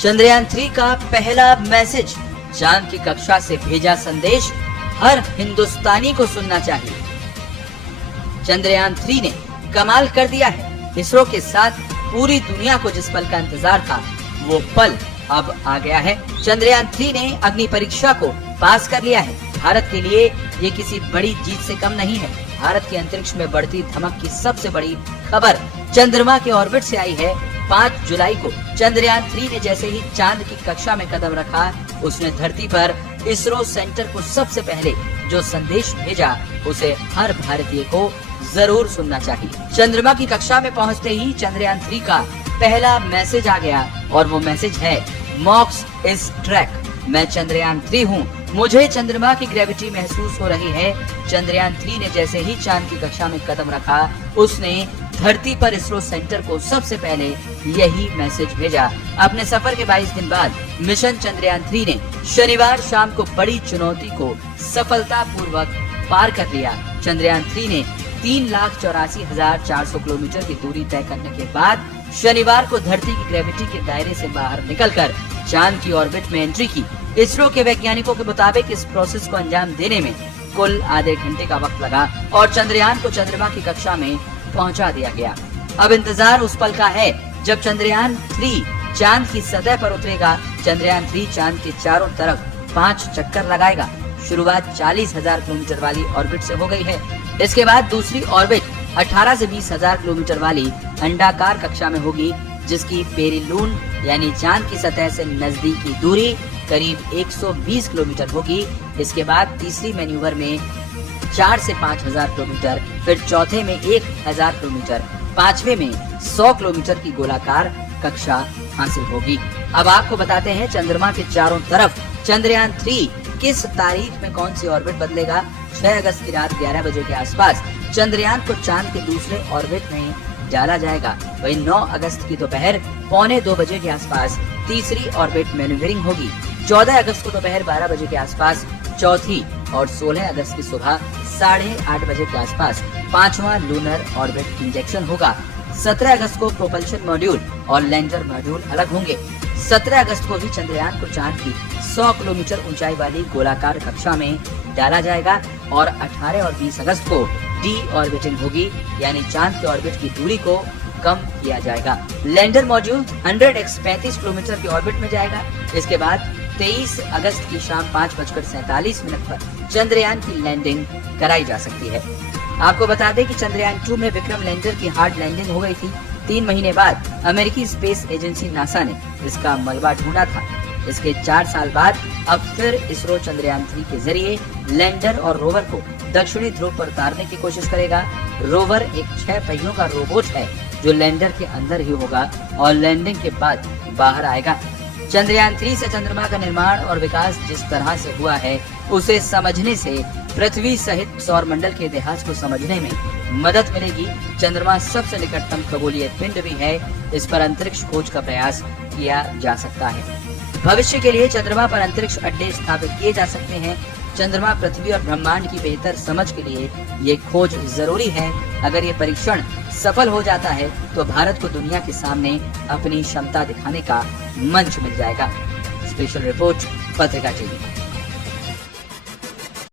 चंद्रयान 3 का पहला मैसेज, चांद की कक्षा से भेजा संदेश हर हिंदुस्तानी को सुनना चाहिए। चंद्रयान 3 ने कमाल कर दिया है। इसरो के साथ पूरी दुनिया को जिस पल का इंतजार था, वो पल अब आ गया है। चंद्रयान 3 ने अग्नि परीक्षा को पास कर लिया है। भारत के लिए ये किसी बड़ी जीत से कम नहीं है। भारत के अंतरिक्ष में बढ़ती धमक की सबसे बड़ी खबर चंद्रमा के ऑर्बिट से आई है। 5 जुलाई को चंद्रयान 3 ने जैसे ही चांद की कक्षा में कदम रखा, उसने धरती पर इसरो सेंटर को सबसे पहले जो संदेश भेजा, उसे हर भारतीय को जरूर सुनना चाहिए। चंद्रमा की कक्षा में पहुंचते ही चंद्रयान 3 का पहला मैसेज आ गया और वो मैसेज है, मॉक्स इज ट्रैक। मैं चंद्रयान 3 हूँ, मुझे चंद्रमा की ग्रेविटी महसूस हो रही है। चंद्रयान 3 ने जैसे ही चांद की कक्षा में कदम रखा, उसने धरती पर इसरो सेंटर को सबसे पहले यही मैसेज भेजा। अपने सफर के 22 दिन बाद मिशन चंद्रयान 3 ने शनिवार शाम को बड़ी चुनौती को सफलतापूर्वक पार कर लिया। चंद्रयान 3 ने 3,84,400 किलोमीटर की दूरी तय करने के बाद शनिवार को धरती की ग्रेविटी के दायरे से बाहर निकलकर चांद की ऑर्बिट में एंट्री की। इसरो के वैज्ञानिकों के मुताबिक इस प्रोसेस को अंजाम देने में कुल आधे घंटे का वक्त लगा और चंद्रयान को चंद्रमा की कक्षा में पहुंचा दिया गया। अब इंतजार उस पल का है जब चंद्रयान 3 चांद की सतह पर उतरेगा। चंद्रयान 3 चांद के चारों तरफ 5 चक्कर लगाएगा। शुरुआत 40,000 किलोमीटर वाली ऑर्बिट से हो गई है। इसके बाद दूसरी ऑर्बिट 18 से 20,000 किलोमीटर वाली अंडाकार कक्षा में होगी, जिसकी पेरिलून यानी चांद की सतह से नजदीकी दूरी करीब 120 किलोमीटर होगी। इसके बाद तीसरी मैन्यूवर में 4 से 5,000 किलोमीटर, फिर चौथे में 1,000 किलोमीटर, पांचवे में 100 किलोमीटर की गोलाकार कक्षा हासिल होगी। अब आपको बताते हैं चंद्रमा के चारों तरफ चंद्रयान 3 किस तारीख में कौन सी ऑर्बिट बदलेगा। 6 अगस्त की रात 11 बजे के आसपास चंद्रयान को चांद के दूसरे ऑर्बिट में डाला जाएगा। वहीं 9 अगस्त की दोपहर 1:45 बजे के आसपास तीसरी ऑर्बिट मैन्यूवरिंग होगी। 14 अगस्त को दोपहर 12 बजे के आसपास चौथी और 16 अगस्त की सुबह 8:30 बजे के आसपास 5वां लूनर ऑर्बिट इंजेक्शन होगा। 17 अगस्त को प्रोपल्शन मॉड्यूल और लैंडर मॉड्यूल अलग होंगे। 17 अगस्त को ही चंद्रयान को चांद की 100 किलोमीटर ऊंचाई वाली गोलाकार कक्षा में डाला जाएगा और 18 और 20 अगस्त को डी ऑर्बिटिंग होगी, यानी चांद के ऑर्बिट की दूरी को कम किया जाएगा। लैंडर मॉड्यूल 100x 35 किलोमीटर की ऑर्बिट में जाएगा। इसके बाद 23 अगस्त की शाम 5:47 पर चंद्रयान की लैंडिंग कराई जा सकती है। आपको बता दें कि चंद्रयान 2 में विक्रम लैंडर की हार्ड लैंडिंग हो गई थी। 3 महीने बाद अमेरिकी स्पेस एजेंसी नासा ने इसका मलबा ढूंढा था। इसके 4 साल बाद अब फिर इसरो चंद्रयान 3 के जरिए लैंडर और रोवर को दक्षिणी ध्रुव पर उतारने की कोशिश करेगा। रोवर एक 6 पहियों का रोबोट है जो लैंडर के अंदर ही होगा और लैंडिंग के बाद बाहर आएगा। चंद्रयान 3 से चंद्रमा का निर्माण और विकास जिस तरह से हुआ है, उसे समझने से पृथ्वी सहित सौर मंडल के इतिहास को समझने में मदद मिलेगी। चंद्रमा सबसे निकटतम खगोलीय पिंड भी है। इस पर अंतरिक्ष खोज का प्रयास किया जा सकता है। भविष्य के लिए चंद्रमा पर अंतरिक्ष अड्डे स्थापित किए जा सकते हैं। चंद्रमा, पृथ्वी और ब्रह्मांड की बेहतर समझ के लिए ये खोज जरूरी है। अगर ये परीक्षण सफल हो जाता है तो भारत को दुनिया के सामने अपनी क्षमता दिखाने का मंच मिल जाएगा। स्पेशल रिपोर्ट, पत्रिका टीवी।